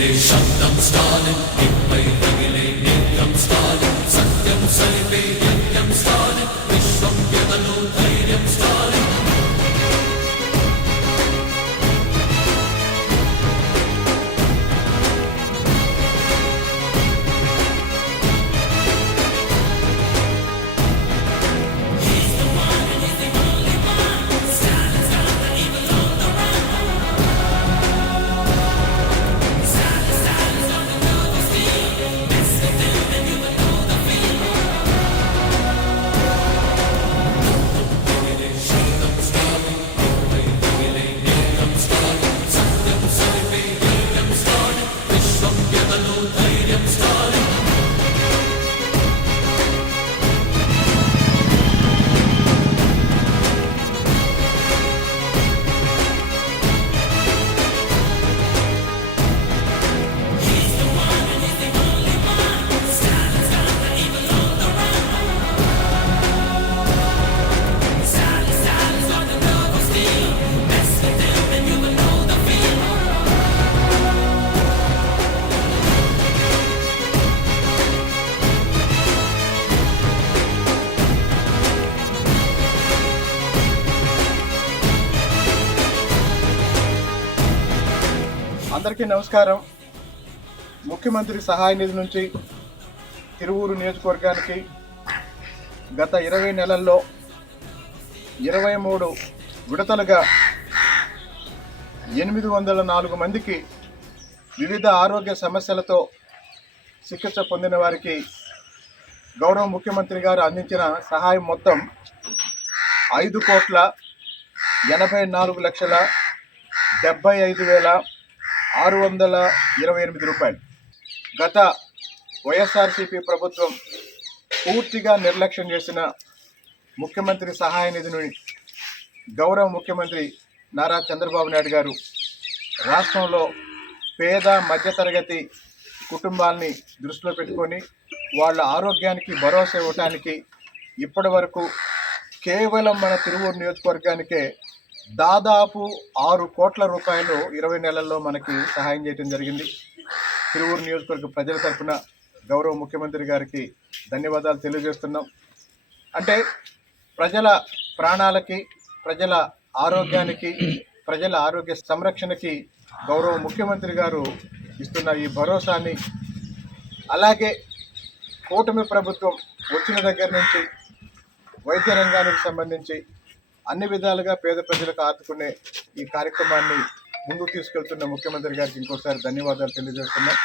शब्दं स्टालिन् इम्मै रगिले नित्यं स्टालिन् सत्यं सरिते यज्ञं स्टालिन् विश्वं व्यदनु धैर्यं स्टालिन् అందరికీ నమస్కారం. ముఖ్యమంత్రి సహాయ నిధి నుంచి తిరువూరు నియోజకవర్గానికి గత 20 నెలల్లో 23 విడతలుగా 804 మందికి వివిధ ఆరోగ్య సమస్యలతో చికిత్స పొందిన వారికి గౌరవ ముఖ్యమంత్రి గారు అందించిన సహాయం మొత్తం 5,84,75,628 రూపాయలు. గత వైఎస్ఆర్సీపీ ప్రభుత్వం పూర్తిగా నిర్లక్ష్యం చేసిన ముఖ్యమంత్రి సహాయ నిధిని గౌరవ ముఖ్యమంత్రి నారా చంద్రబాబు నాయుడు గారు రాష్ట్రంలో పేద మధ్యతరగతి కుటుంబాలని దృష్టిలో పెట్టుకొని వాళ్ళ ఆరోగ్యానికి భరోసా ఇవ్వటానికి ఇప్పటి వరకు కేవలం మన తిరువూరు నియోజకవర్గానికే దాదాపు 6 కోట్ల రూపాయలు 20 నెలల్లో మనకి సహాయం చేయడం జరిగింది. తిరువూరు నియోజకవర్గ ప్రజల తరఫున గౌరవ ముఖ్యమంత్రి గారికి ధన్యవాదాలు తెలియజేస్తున్నాం. అంటే ప్రజల ప్రాణాలకి, ప్రజల ఆరోగ్యానికి, ప్రజల ఆరోగ్య సంరక్షణకి గౌరవ ముఖ్యమంత్రి గారు ఇస్తున్న ఈ భరోసాని, అలాగే కూటమి ప్రభుత్వం వచ్చిన దగ్గర నుంచి వైద్య రంగానికి సంబంధించి అన్ని విధాలుగా పేద ప్రజలకు ఆదుకునే ఈ కార్యక్రమాన్ని ముందుకు తీసుకెళ్తున్న ముఖ్యమంత్రి గారికి ఇంకోసారి ధన్యవాదాలు తెలియజేస్తున్నాం.